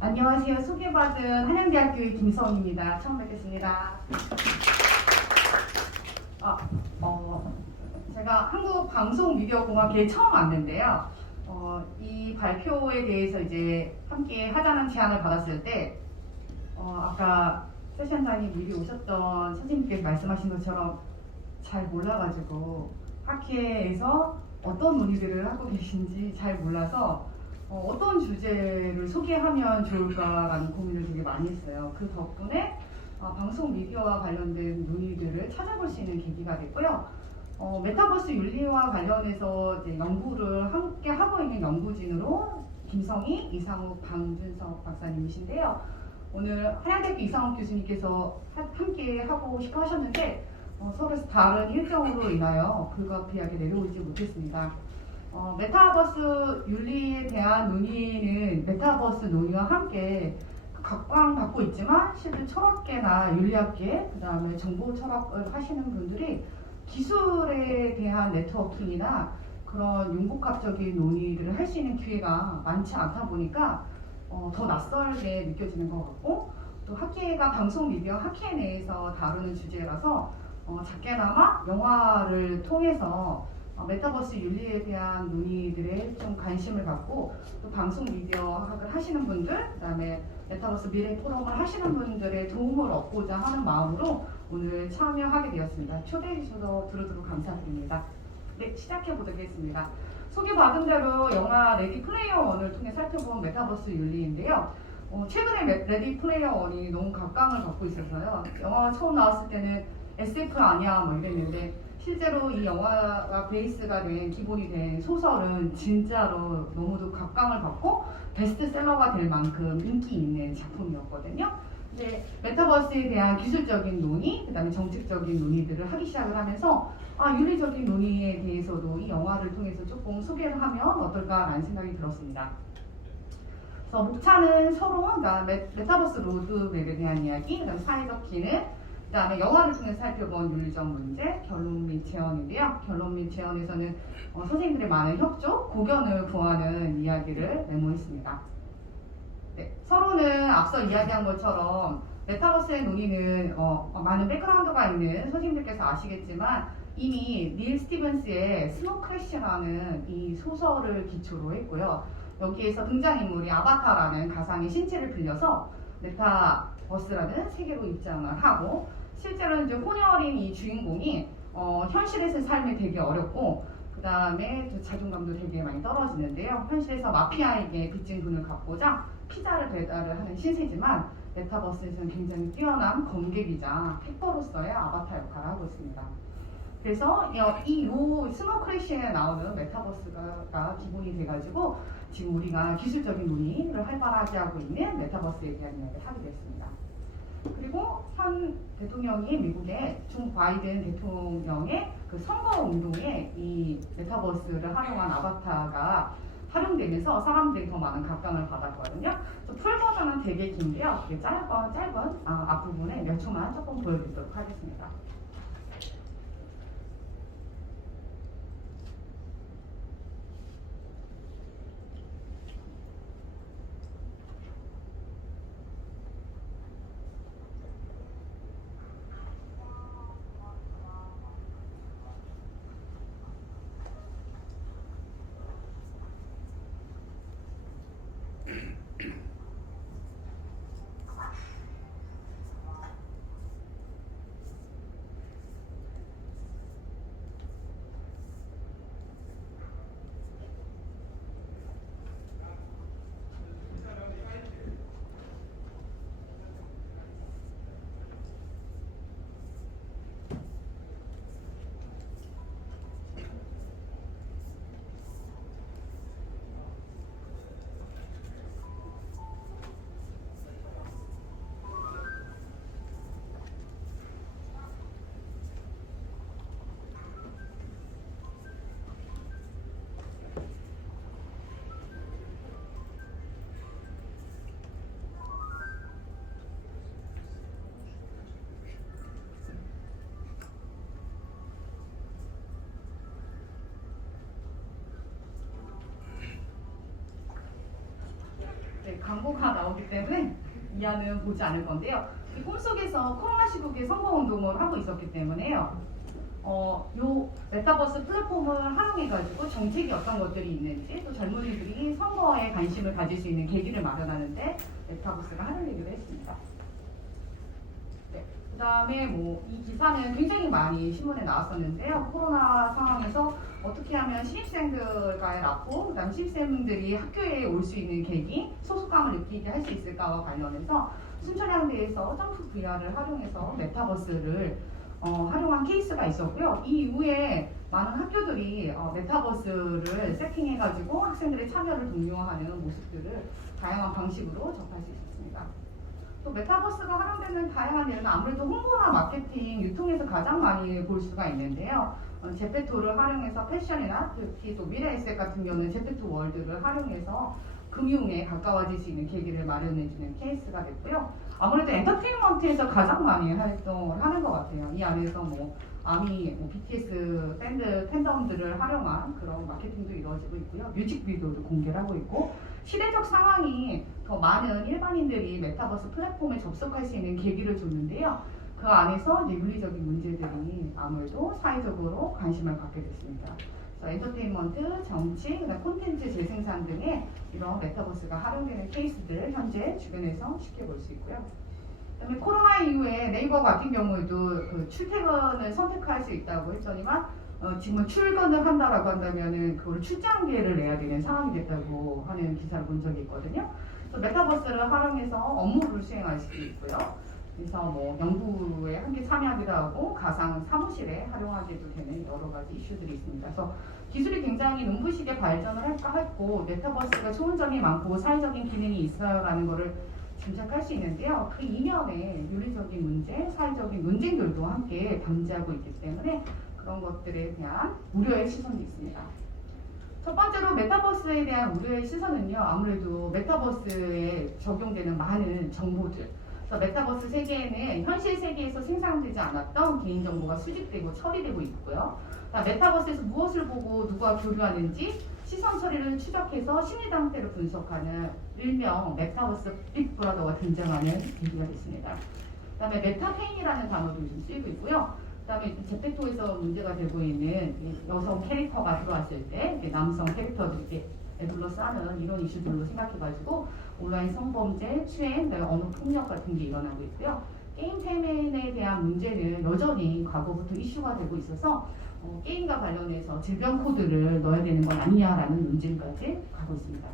안녕하세요. 소개받은 한양대학교의 김서원입니다. 처음 뵙겠습니다. 아, 제가 한국방송미디어공학회에 처음 왔는데요. 이 발표에 대해서 이제 함께 하자는 제안을 받았을 때, 아까 세션장에 미리 오셨던 선생님께서 말씀하신 것처럼 잘 몰라가지고 학회에서 어떤 논의들을 하고 계신지 잘 몰라서 어떤 주제를 소개하면 좋을까라는 고민을 되게 많이 했어요. 그 덕분에 방송 미디어와 관련된 논의들을 찾아볼 수 있는 계기가 됐고요. 메타버스 윤리와 관련해서 이제 연구를 함께 하고 있는 연구진으로 김성희, 이상욱, 방준석 박사님이신데요. 오늘 한양대학교 이상욱 교수님께서 함께 하고 싶어 하셨는데 서로 다른 일정으로 인하여 불가피하게 내려오지 못했습니다. 메타버스 윤리에 대한 논의는 메타버스 논의와 함께 각광받고 있지만 실제 철학계나 윤리학계, 그 다음에 정보 철학을 하시는 분들이 기술에 대한 네트워킹이나 그런 융복합적인 논의를 할 수 있는 기회가 많지 않다 보니까 더 낯설게 느껴지는 것 같고, 또 학회가 방송 미디어 학회 내에서 다루는 주제라서 작게나마 영화를 통해서 메타버스 윤리에 대한 논의들에 좀 관심을 갖고, 또 방송 미디어 학을 하시는 분들, 그 다음에 메타버스 미래 포럼을 하시는 분들의 도움을 얻고자 하는 마음으로 오늘 참여하게 되었습니다. 초대해 주셔서 두루두루 감사드립니다. 네, 시작해 보겠습니다. 소개받은 대로 영화 레디 플레이어 원을 통해 살펴본 메타버스 윤리인데요. 최근에 레디 플레이어 원이 너무 각광을 받고 있어서요. 영화가 처음 나왔을 때는 SF 아니야 뭐 이랬는데, 실제로 이 영화가 베이스가 된 기본이 된 소설은 진짜로 너무도 각광을 받고 베스트셀러가 될 만큼 인기 있는 작품이었거든요. 근데 메타버스에 대한 기술적인 논의, 그다음에 정책적인 논의들을 하기 시작을 하면서 윤리적인 논의에 대해서도 이 영화를 통해서 조금 소개를 하면 어떨까라는 생각이 들었습니다. 그래서 목차는 서로 메타버스 로드맵에 대한 이야기, 그다음에 사회적 기능, 그 다음에 영화를 통해 살펴본 윤리적 문제, 결론 및 재현인데요. 결론 및 재현에서는 선생님들의 많은 협조, 고견을 구하는 이야기를 메모했습니다. 네, 서로는 앞서 이야기한 것처럼 메타버스의 논의는 많은 백그라운드가 있는 선생님들께서 아시겠지만 이미 닐 스티븐스의 스노우 크래시라는 이 소설을 기초로 했고요. 여기에서 등장인물이 아바타라는 가상의 신체를 빌려서 메타버스라는 세계로 입장을 하고, 실제로는 이제 혼혈인 이 주인공이 현실에서의 삶이 되게 어렵고, 그 다음에 자존감도 되게 많이 떨어지는데요. 현실에서 마피아에게 빚진 돈을 갚고자 피자를 배달을 하는 신세지만 메타버스에서는 굉장히 뛰어난 검객이자 해커로서의 아바타 역할을 하고 있습니다. 그래서 이 스노우 크래시에 나오는 메타버스가 기본이 돼가지고 지금 우리가 기술적인 논의를 활발하게 하고 있는 메타버스에 대한 이야기를 하게 됐습니다. 그리고 현 대통령이 미국의 조 바이든 대통령의 그 선거 운동에 이 메타버스를 활용한 아바타가 활용되면서 사람들이 더 많은 각광을 받았거든요. 풀 버전은 되게 긴데요. 되게 짧은 앞부분에 몇 초만 조금 보여드리도록 하겠습니다. 광고가 나오기 때문에 이하는 보지 않을 건데요. 이 꿈속에서 코로나 시국에 선거운동을 하고 있었기 때문에요. 요 메타버스 플랫폼을 활용해가지고 정책이 어떤 것들이 있는지 또 젊은이들이 선거에 관심을 가질 수 있는 계기를 마련하는데 메타버스가 하는 얘기를 했습니다. 네. 그 다음에 이 기사는 굉장히 많이 신문에 나왔었는데요. 코로나 상황에서 어떻게 하면 신입생들과의 라포, 그 다음 신입생들이 학교에 올 수 있는 계기, 소속감을 느끼게 할 수 있을까와 관련해서 순천향대에서 점프 VR을 활용해서 메타버스를 활용한 케이스가 있었고요. 이 이후에 많은 학교들이 메타버스를 세팅해가지고 학생들의 참여를 독려하는 모습들을 다양한 방식으로 접할 수 있었습니다. 또 메타버스가 활용되는 다양한 예는 아무래도 홍보나 마케팅, 유통에서 가장 많이 볼 수가 있는데요. 제페토를 활용해서 패션이나 특히 또 미래 에셋 같은 경우는 제페토 월드를 활용해서 금융에 가까워질 수 있는 계기를 마련해주는 케이스가 됐고요. 아무래도 엔터테인먼트에서 가장 많이 활동을 하는 것 같아요. 이 안에서 아미, BTS 밴드 팬덤들을 활용한 그런 마케팅도 이루어지고 있고요. 뮤직비디오도 공개를 하고 있고 시대적 상황이 더 많은 일반인들이 메타버스 플랫폼에 접속할 수 있는 계기를 줬는데요. 그 안에서 이제 윤리적인 문제들이 아무래도 사회적으로 관심을 갖게 됐습니다. 엔터테인먼트, 정치, 그다음 콘텐츠 재생산 등의 이런 메타버스가 활용되는 케이스들을 현재 주변에서 쉽게 볼 수 있고요. 그다음에 코로나 이후에 네이버 같은 경우에도 그 출퇴근을 선택할 수 있다고 했더니만 지금 출근을 한다라고 한다면은 그걸 출장계를 내야 되는 상황이 됐다고 하는 기사를 본 적이 있거든요. 그래서 메타버스를 활용해서 업무를 수행할 수도 있고요. 그래서 연구에 함께 참여하기도 하고 가상 사무실에 활용하기도 되는 여러 가지 이슈들이 있습니다. 그래서 기술이 굉장히 눈부시게 발전을 했고 메타버스가 좋은 점이 많고 사회적인 기능이 있어요라는 것을 짐작할 수 있는데요. 그 이면에 윤리적인 문제, 사회적인 논쟁들도 함께 담지하고 있기 때문에 그런 것들에 대한 우려의 시선도 있습니다. 첫 번째로 메타버스에 대한 우려의 시선은요. 아무래도 메타버스에 적용되는 많은 정보들, 그래서 메타버스 세계에는 현실 세계에서 생산되지 않았던 개인정보가 수집되고 처리되고 있고요. 메타버스에서 무엇을 보고 누가 교류하는지 시선 처리를 추적해서 심리 상태를 분석하는 일명 메타버스 빅브라더가 등장하는 계기가 됐습니다. 그 다음에 메타페인이라는 단어도 요즘 쓰이고 있고요. 그 다음에 제페토에서 문제가 되고 있는 여성 캐릭터가 들어왔을 때 남성 캐릭터들이 둘러싸는 이런 이슈들로 생각해가지고 온라인 성범죄, 추행, 언어 폭력 같은 게 일어나고 있고요. 게임 페인에 대한 문제는 여전히 과거부터 이슈가 되고 있어서 게임과 관련해서 질병 코드를 넣어야 되는 건 아니냐라는 논쟁까지 가고 있습니다.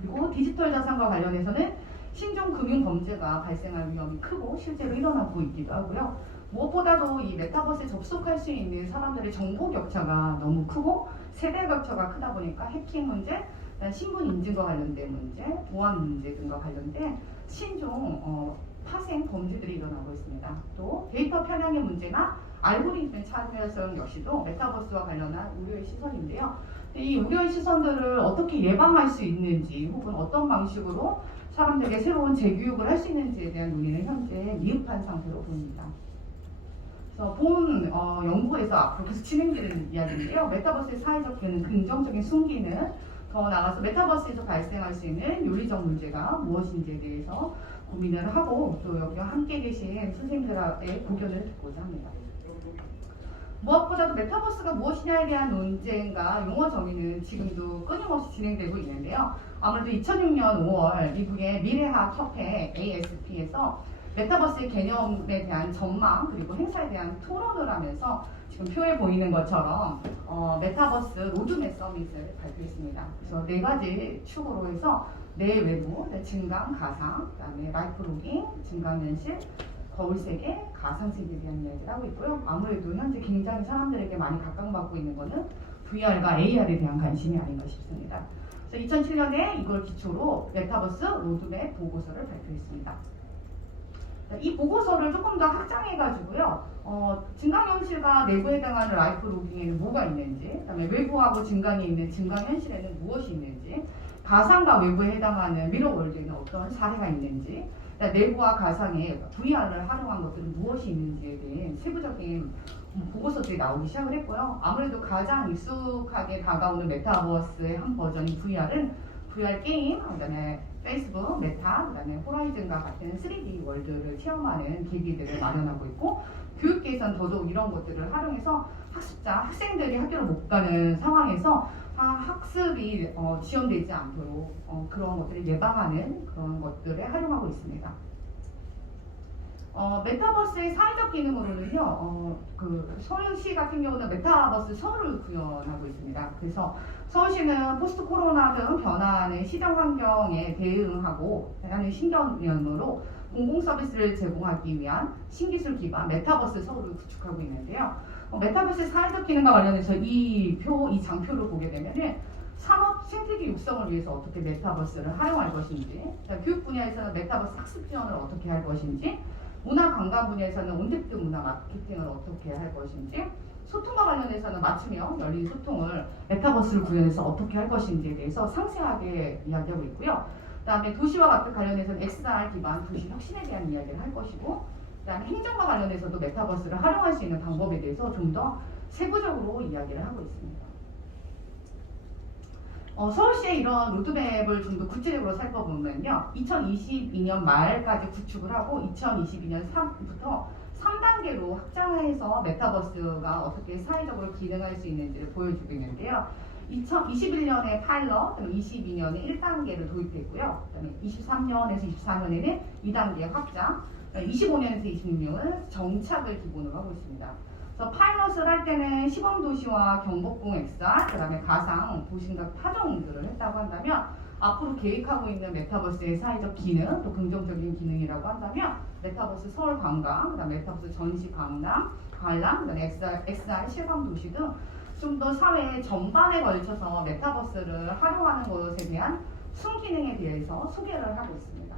그리고 디지털 자산과 관련해서는 신종 금융 범죄가 발생할 위험이 크고 실제로 일어나고 있기도 하고요. 무엇보다도 이 메타버스에 접속할 수 있는 사람들의 정보 격차가 너무 크고 세대 격차가 크다 보니까 해킹 문제, 신분 인증과 관련된 문제, 보안 문제 등과 관련된 신종 파생 범죄들이 일어나고 있습니다. 또 데이터 편향의 문제나 알고리즘 차별성 역시도 메타버스와 관련한 우려의 시선인데요. 이 우려의 시선들을 어떻게 예방할 수 있는지 혹은 어떤 방식으로 사람들에게 새로운 재교육을 할 수 있는지에 대한 논의는 현재 미흡한 상태로 보입니다. 그래서 본 연구에서 앞으로 계속 진행되는 이야기인데요. 메타버스의 사회적 기능, 긍정적인 순기능, 더 나아가서 메타버스에서 발생할 수 있는 윤리적 문제가 무엇인지에 대해서 고민을 하고 또 여기와 함께 계신 선생님들의 고견을 듣고자 합니다. 무엇보다도 메타버스가 무엇이냐에 대한 논쟁과 용어 정의는 지금도 끊임없이 진행되고 있는데요. 아무래도 2006년 5월 미국의 미래학 협회 ASP에서 메타버스의 개념에 대한 전망 그리고 행사에 대한 토론을 하면서 지금 표에 보이는 것처럼 메타버스 로드맵 서밋을 발표했습니다. 그래서 4가지 축으로 해서 내외부, 증강, 가상, 그다음에 라이프 로깅, 증강현실, 거울세계, 가상세계에 대한 이야기를 하고 있고요. 아무래도 현재 굉장히 사람들에게 많이 각광받고 있는 것은 VR과 AR에 대한 관심이 아닌가 싶습니다. 그래서 2007년에 이걸 기초로 메타버스 로드맵 보고서를 발표했습니다. 이 보고서를 조금 더 확장해가지고요. 증강현실과 내부에 해당하는 라이프 로깅에는 뭐가 있는지, 그다음에 외부하고 증강이 있는 증강현실에는 무엇이 있는지, 가상과 외부에 해당하는 미러월드에는 어떤 사례가 있는지, 내부와 가상에 VR을 활용한 것들은 무엇이 있는지에 대한 세부적인 보고서들이 나오기 시작을 했고요. 아무래도 가장 익숙하게 다가오는 메타버스의 한 버전인 VR은 VR 게임, 그다음에 페이스북, 메타, 그다음에 호라이즌과 같은 3D 월드를 체험하는 계기들을 마련하고 있고 교육계에서는 더더욱 이런 것들을 활용해서 학생들이 학교를 못 가는 상황에서 학습이 지연되지 않도록 그런 것들을 예방하는 그런 것들에 활용하고 있습니다. 메타버스의 사회적 기능으로는요, 그 서울시 같은 경우는 메타버스 서울을 구현하고 있습니다. 그래서 서울시는 포스트 코로나 등 변화하는 시정 환경에 대응하고 하는 신개념으로 공공 서비스를 제공하기 위한 신기술 기반 메타버스 서울을 구축하고 있는데요. 메타버스의 사회적 기능과 관련해서 이 장표를 보게 되면은 산업 생태계 육성을 위해서 어떻게 메타버스를 활용할 것인지, 교육 분야에서는 메타버스 학습 지원을 어떻게 할 것인지, 문화 관광 분야에서는 온데드 문화 마케팅을 어떻게 할 것인지, 소통과 관련해서는 맞춤형 열린 소통을 메타버스를 구현해서 어떻게 할 것인지에 대해서 상세하게 이야기하고 있고요. 그다음에 도시와 같은 관련해서는 XR 기반 도시 혁신에 대한 이야기를 할 것이고, 그다음에 행정과 관련해서도 메타버스를 활용할 수 있는 방법에 대해서 좀 더 세부적으로 이야기를 하고 있습니다. 서울시의 이런 로드맵을 좀 더 구체적으로 살펴보면요. 2022년 말까지 구축을 하고 2022년 3부터 3단계로 확장해서 메타버스가 어떻게 사회적으로 기능할 수 있는지를 보여주고 있는데요. 2021년에 파일럿, 22년에 1단계를 도입했고요. 그다음에 23년에서 24년에는 2단계 확장, 25년에서 26년은 정착을 기본으로 하고 있습니다. 그래서 파일럿을 할 때는 시범도시와 경복궁 XR, 그다음에 가상 도심각 파종들을 했다고 한다면 앞으로 계획하고 있는 메타버스의 사회적 기능, 또 긍정적인 기능이라고 한다면 메타버스 서울 관광, 그다음에 메타버스 전시 관람, 그다음에 XR 실감 도시 등 좀 더 사회 전반에 걸쳐서 메타버스를 활용하는 것에 대한 순기능에 대해서 소개를 하고 있습니다.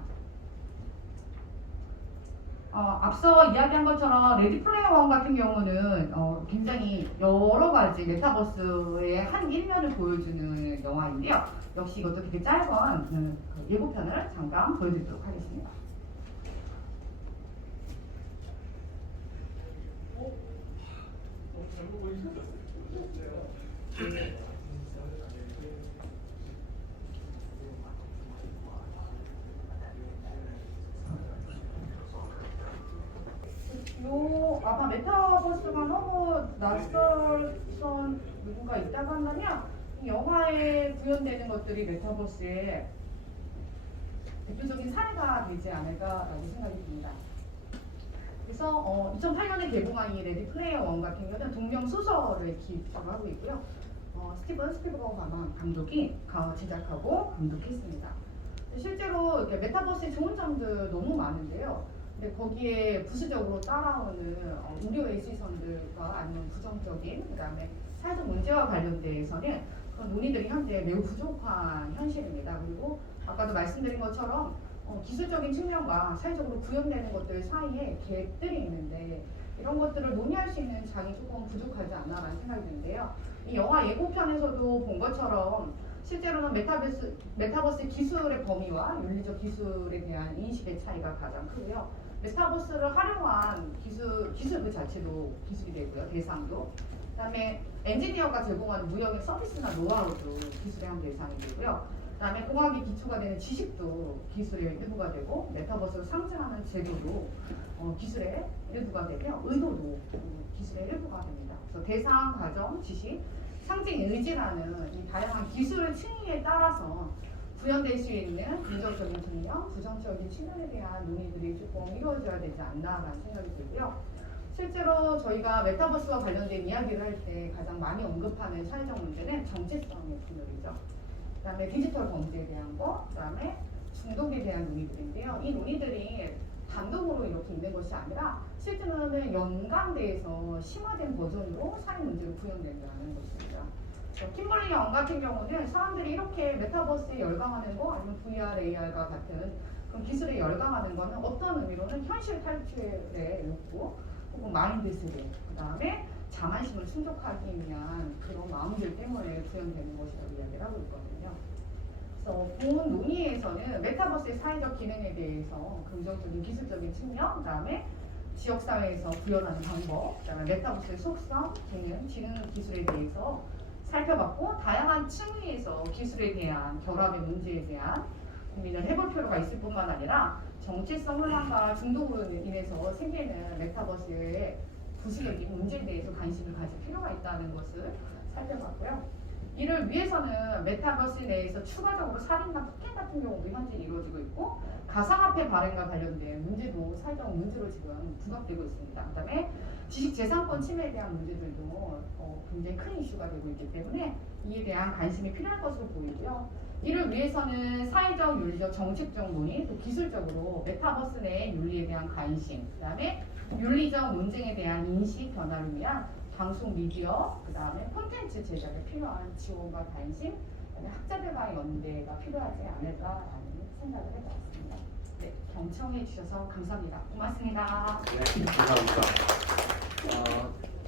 앞서 이야기한 것처럼 레디 플레이어 원 같은 경우는 굉장히 여러 가지 메타버스의 한 일면을 보여주는 영화인데요. 역시 이것도 되게 짧은 예고편을 잠깐 보여드리도록 하겠습니다. 아마 메타버스가 너무 낯설선 누군가 있다고 한다면 이 영화에 구현되는 것들이 메타버스의 대표적인 사례가 되지 않을까라고 생각이 듭니다. 그래서 2008년에 개봉한 이 레디 플레이어 원 같은 경우는 동명 소설을 기획하고 있고요. 스티븐 스필버그 감독이 제작하고 감독했습니다. 실제로 이렇게 메타버스의 좋은 점들 너무 많은데요. 근데 거기에 부수적으로 따라오는 우려의 시선들과 아니면 부정적인 그다음에 사회적 문제와 관련돼서는 그런 논의들이 현재 매우 부족한 현실입니다. 그리고 아까도 말씀드린 것처럼 기술적인 측면과 사회적으로 구현되는 것들 사이에 갭들이 있는데 이런 것들을 논의할 수 있는 장이 조금 부족하지 않나라는 생각이 드는데요. 이 영화 예고편에서도 본 것처럼 실제로는 메타버스 기술의 범위와 윤리적 기술에 대한 인식의 차이가 가장 크고요. 메타버스를 활용한 기술 그 자체도 기술이 되고요. 대상도. 그다음에 엔지니어가 제공하는 무역의 서비스나 노하우도 기술의 한 대상이 되고요. 그다음에 공학의 기초가 되는 지식도 기술의 일부가 되고 메타버스를 상징하는 제도도 기술의 일부가 되며 의도도 기술의 일부가 됩니다. 그래서 대상, 과정, 지식, 상징, 의지라는 이 다양한 기술의 층위에 따라서 구현될 수 있는 긍정적인 측면, 부정적인 측면에 대한 논의들이 조금 이루어져야 되지 않나라는 생각이 들고요. 실제로 저희가 메타버스와 관련된 이야기를 할 때 가장 많이 언급하는 사회적 문제는 정체성의 분열이죠. 그다음에 디지털 범죄에 대한 거, 그다음에 중독에 대한 논의들인데요. 이 논의들이 단독으로 이렇게 있는 것이 아니라 실제로는 연관돼서 심화된 버전으로 사회 문제로 구현된다는 것입니다. 킴벌리 영 같은 경우는 사람들이 이렇게 메타버스에 열광하는 거 아니면 VR, AR과 같은 그런 기술에 열광하는 거는 어떤 의미로는 현실 탈출의 욕구 혹은 마인드 세대, 그 다음에 자만심을 충족하기 위한 그런 마음들 때문에 구현되는 것이라고 이야기를 하고 있거든요. 그래서 본 논의에서는 메타버스의 사회적 기능에 대해서 긍정적인 기술적인 측면, 그 다음에 지역사회에서 구현하는 방법, 그 다음에 메타버스의 속성, 기능, 지능 기술에 대해서 살펴봤고 다양한 층위에서 기술에 대한 결합의 문제에 대한 고민을 해볼 필요가 있을 뿐만 아니라 정체성 혼란과 중독으로 인해서 생기는 메타버스의 부수적인 문제에 대해서 관심을 가질 필요가 있다는 것을 살펴봤고요. 이를 위해서는 메타버스 내에서 추가적으로 살인과 폭행 같은 경우도 현재 이루어지고 있고 가상화폐 발행과 관련된 문제도 사회적 문제로 지금 부각되고 있습니다. 그다음에 지식재산권 침해에 대한 문제들도 굉장히 큰 이슈가 되고 있기 때문에 이에 대한 관심이 필요할 것으로 보이고요. 이를 위해서는 사회적, 윤리적, 정책적 논의, 또 기술적으로 메타버스 내 윤리에 대한 관심, 그다음에 윤리적 논쟁에 대한 인식 변화를 위한 방송 미디어, 그다음에 콘텐츠 제작에 필요한 지원과 관심, 그다음에 학자들과의 연대가 필요하지 않을까라는 생각을 해봤습니다. 네, 경청해 주셔서 감사합니다. 고맙습니다. 네, 감사합니다.